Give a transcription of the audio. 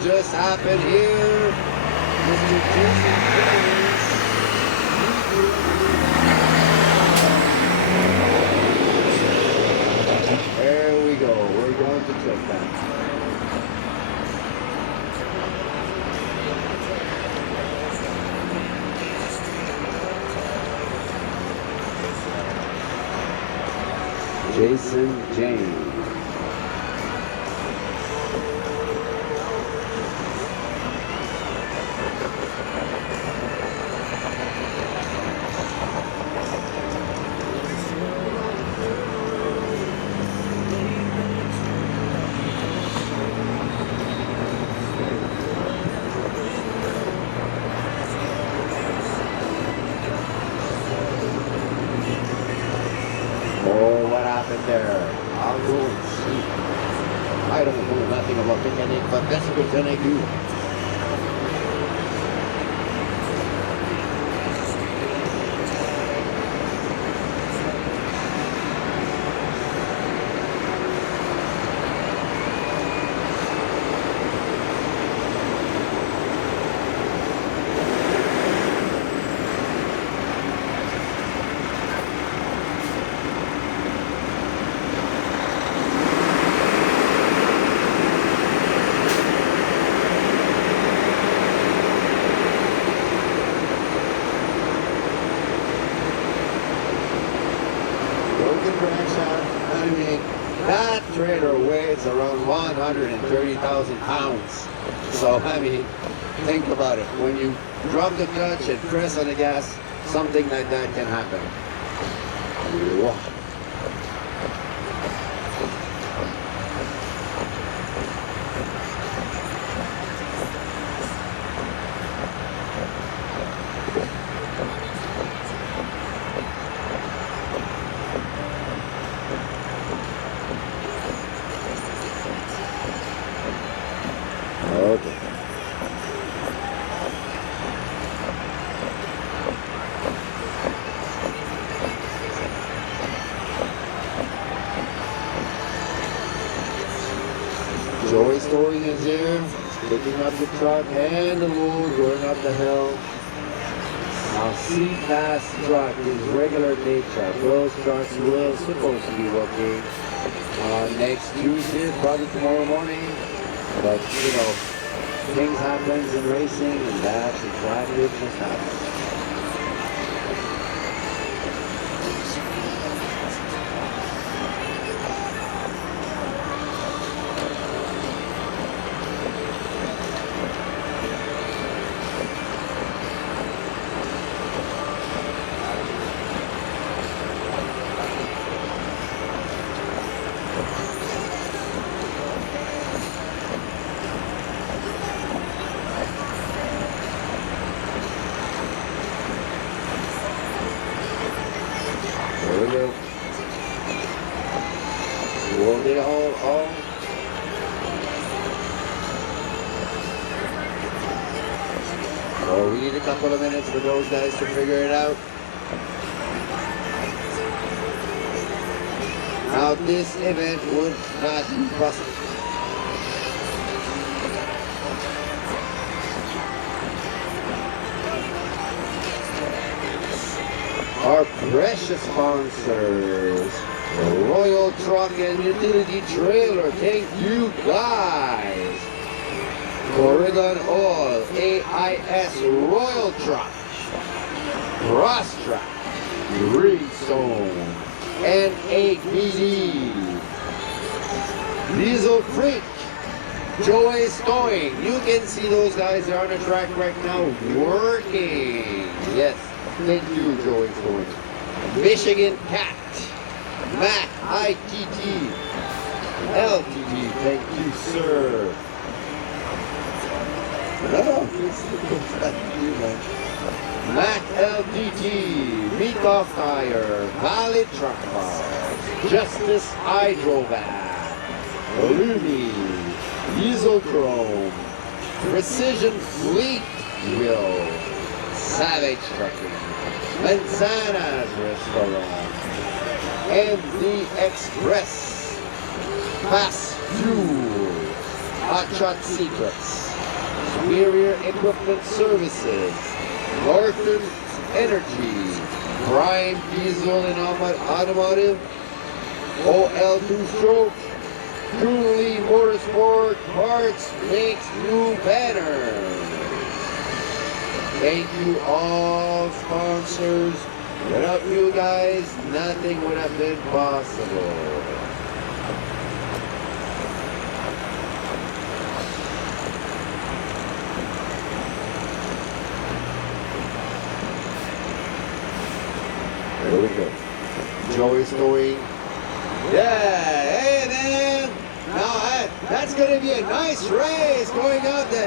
just happened here? Mr. Jason Jones. There we go. We're going to check that. Jason James. Oh, what happened there? I'll go and see. I don't know nothing about mechanic, but that's what I do. I mean, that trailer weighs around 130,000 pounds. So, I mean, think about it. When you drop the clutch and press on the gas, something like that can happen. Whoa. Okay. Joey Storing is here, picking up the truck and the load, going up the hill. Now C-Class truck is regular day truck. Those trucks will supposed to be working next Tuesday, probably tomorrow morning. But, you know, things happen in racing, and that's exactly what just happened. There we go. Won't it all? Oh, we need a couple of minutes for those guys to figure it out. Now this event would not be possible. Our precious sponsors, Royal Truck and Utility Trailer, thank you guys. Oregon Oil, AIS Royal Truck, Cross Track, Greenstone, NAPD, Diesel Freak, Joey Storing. You can see those guys are on the track right now working. Yes. Thank you, Joey Storing. Michigan Cat, Mac ITT, LTD, thank you, sir. No, Mac LTT, Meekoff Tire, Valley Truck Bar, Justice Hydrovac, Lumi, Diesel Chrome, Precision Fleet Wheel, Savage Trucking, Manzana's Restaurant, MD Express, Fast Fuel, Hot Shot Secrets, Superior Equipment Services, Northern Energy, Prime Diesel and Automotive, OL2 Stroke, Truly Motorsport Parts makes new banners. Thank you all sponsors. Without you guys, nothing would have been possible. There we go. Joey's going. Yeah, hey man. Now that's going to be a nice race going out the